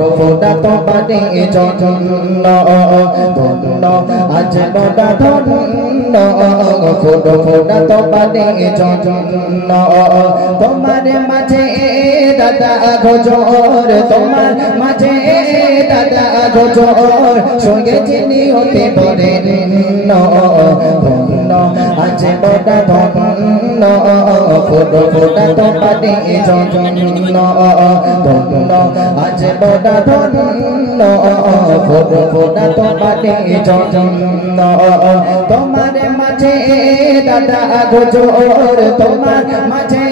ফুটো ফোটা তোমারে জন্য ধন্য আজ বড় ধন্য ফুটো ফোটা তোমারে জন্য তোমার মাঝে দাদা গোজর তোমার মাঝে দাদা গোজর সঙ্গে চিনি হতে পারে ধন্য আজ বড় ধন্য ফুটো ফোটা তোমারে জন্য ধন্য আজ বড় ধন্য ফুটো ফোটা তোমারে জন্য তোমার মাঝে দাদা গোজর তোমার মাঝে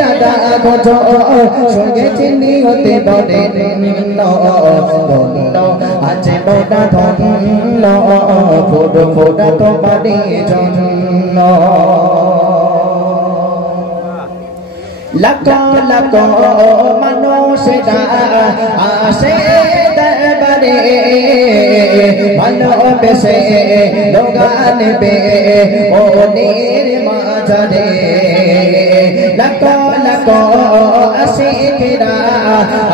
দাদা গোজর সঙ্গে চিনি হতে পারে ধন্য আজ বড় ধন্য ফুটো ফোটা তোমারে জন্য লাখো লাখো মানুষেরা আসে দরবারে ভালোবেসে লোগান বে মনের মাঝারে লাখো লাখো আশিকেরা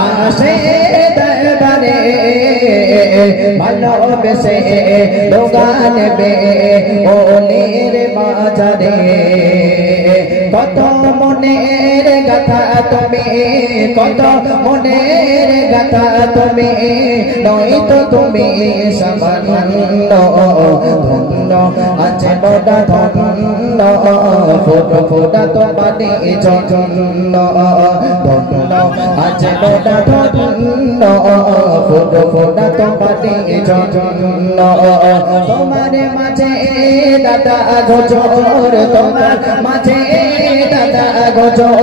আসে দরবারে ভালোবেসে লোগান বে মনের মাঝারে কত মনের গাথা তুমি কত মনের গাথা তুমি নয়তো তুমি সামান্য ধন্য আজ বড় ধন্য ফুটো ফোটা তোমারে জন্য ধন্য আজ বড় ধন্য ফুটো ফোটা তোমারে জন্য তোমার মাঝে দাদা গোজর তোমার মাঝে দাদা গোজর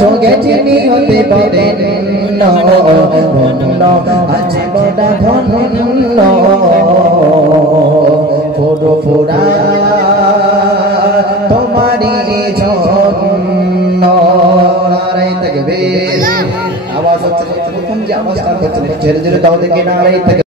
সঙ্গে চিনি হতে পারে ধন্য আজ বড় ধন্য ফুটো ফোটা তোমারি জন্য নারায় থাকবে আওয়াজ হচ্ছে কোন যে আওয়াজটা হচ্ছে ধীরে ধীরে দাও দেখে নারায় থাকবে